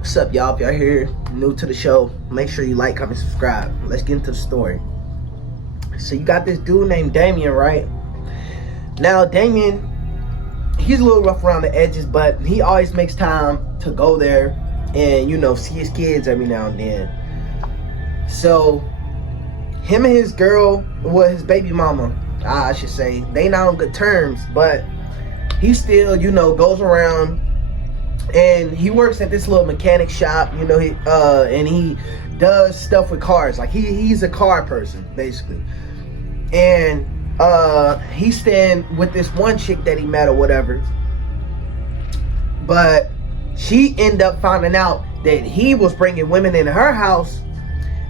What's up, y'all? If y'all here new to the show, make sure you like, comment, subscribe. Let's get into the story. So you got this dude named Damien, right? Now Damien, he's a little rough around the edges, but he always makes time to go there and see his kids every now and then. So him and his girl, well, his baby mama, I should say, they not on good terms, but he still goes around and he works at this little mechanic shop, and he does stuff with cars. Like he's a car person basically. And he's staying with this one chick that he met or whatever, but she ended up finding out that he was bringing women into her house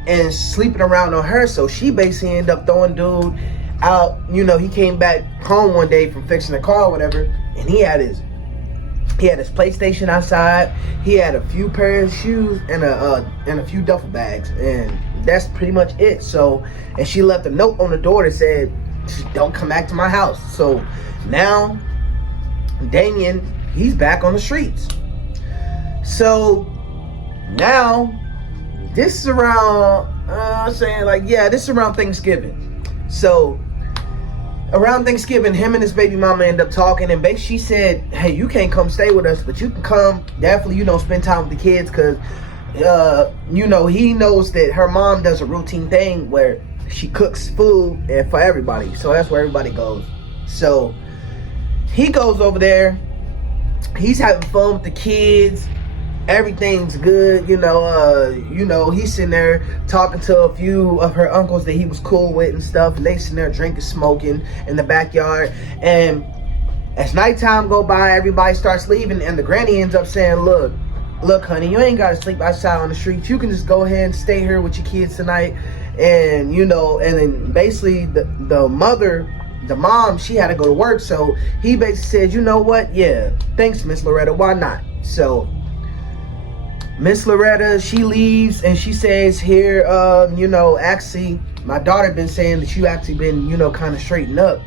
and sleeping around on her. So she basically ended up throwing dude out. He came back home one day from fixing the car or whatever, and he had his PlayStation outside. He had a few pairs of shoes and a few duffel bags, and that's pretty much it. So, and she left a note on the door that said, "Don't come back to my house." So now Damien, he's back on the streets. So now this is around this is around Thanksgiving. So around Thanksgiving, him and his baby mama end up talking, and basically she said, "Hey, you can't come stay with us, but you can come definitely, spend time with the kids, because he knows that her mom does a routine thing where she cooks food and for everybody. So that's where everybody goes." So he goes over there. He's having fun with the kids. Everything's good, he's sitting there talking to a few of her uncles that he was cool with and stuff, and they sitting there drinking, smoking in the backyard. And as nighttime go by, everybody starts leaving, and the granny ends up saying, look honey, you ain't gotta sleep outside on the streets. You can just go ahead and stay here with your kids tonight. And and then basically the mom, she had to go to work, so he basically said, "You know what, yeah, thanks, Miss Loretta, why not?" So Miss Loretta, she leaves, and she says, "Here, actually, my daughter been saying that you actually been, kind of straightened up.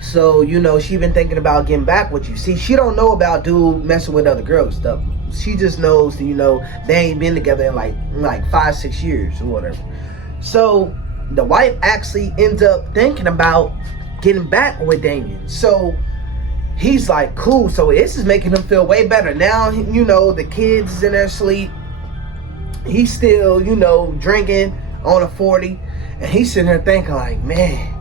So, she been thinking about getting back with you." See, she don't know about dude messing with other girls and stuff. She just knows that, they ain't been together in like 5-6 years or whatever. So the wife actually ends up thinking about getting back with Damien. So he's like, cool. So this is making him feel way better. Now, the kids is in their sleep. He's still, drinking on a 40. And he's sitting there thinking like, man,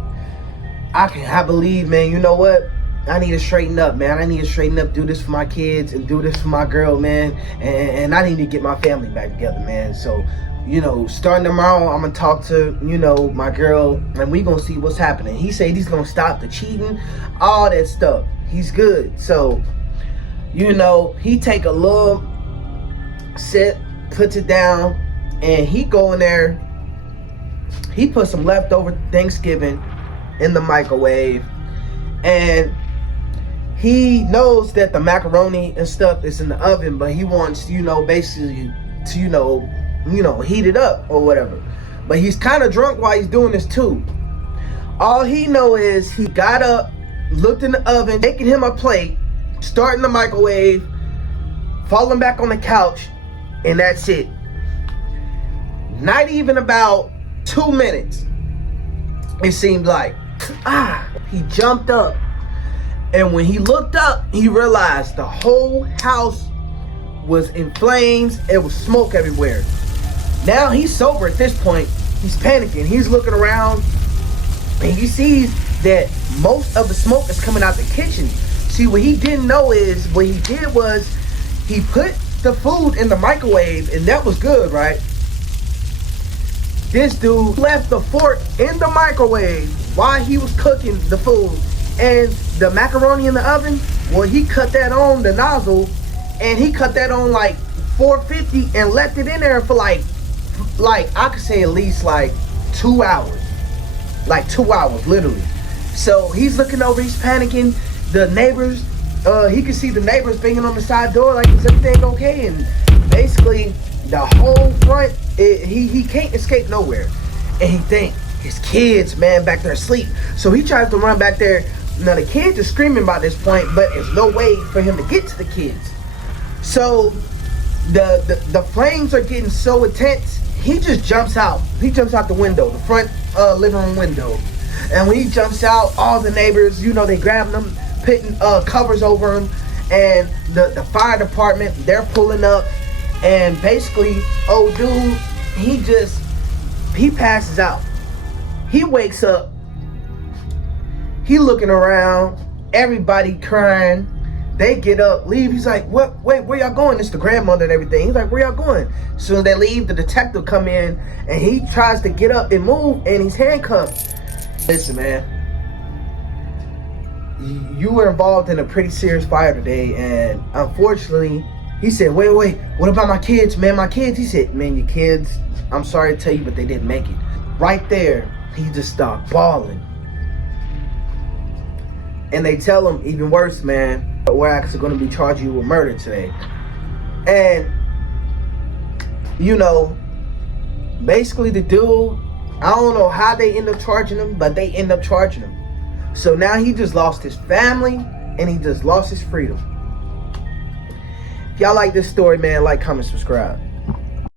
I believe, man, you know what? I need to straighten up, man. I need to straighten up, do this for my kids and do this for my girl, man. And I need to get my family back together, man. So, starting tomorrow, I'm going to talk to, my girl, and we going to see what's happening. He said he's going to stop the cheating, all that stuff. He's good. So, he take a little sip, puts it down, and he go in there. He put some leftover Thanksgiving in the microwave, and he knows that the macaroni and stuff is in the oven, but he wants, basically to, heat it up or whatever. But he's kind of drunk while he's doing this too. All he know is he got up, looked in the oven, making him a plate, starting the microwave, falling back on the couch, and that's it. Not even about 2 minutes, it seemed like. He jumped up, and when he looked up, he realized the whole house was in flames. It was smoke everywhere. Now he's sober at this point. He's panicking. He's looking around, and he sees that most of the smoke is coming out the kitchen. See, what he didn't know is, what he did was he put the food in the microwave, and that was good, right? This dude left the fork in the microwave while he was cooking the food. And the macaroni in the oven, well, he cut that on the nozzle, and he cut that on like 450 and left it in there for like I could say at least like 2 hours. Like 2 hours, literally. So he's looking over, he's panicking. The neighbors, he can see the neighbors banging on the side door like, is everything okay? And basically the whole front, he can't escape nowhere. And he think his kids, man, back there asleep. So he tries to run back there. Now the kids are screaming by this point, but there's no way for him to get to the kids. So The flames are getting so intense. He just jumps out. He jumps out the window, the front living room window. And when he jumps out, all the neighbors, they grabbing him, putting covers over him. And the fire department, they're pulling up. And basically, old dude, he passes out. He wakes up. He looking around. Everybody crying. They get up, leave. He's like, "What? Wait, where y'all going?" It's the grandmother and everything. He's like, "Where y'all going?" As soon as they leave, the detective come in, and he tries to get up and move, and he's handcuffed. Listen, man, you were involved in a pretty serious fire today, and unfortunately, he said, wait, what about my kids, man? My kids? He said, man, your kids, I'm sorry to tell you, but they didn't make it. Right there, he just started bawling. And they tell him, even worse, man, we're actually going to be charging you with murder today. And, basically the dude, I don't know how they end up charging him, but they end up charging him. So now he just lost his family, and he just lost his freedom. If y'all like this story, man, like, comment, subscribe.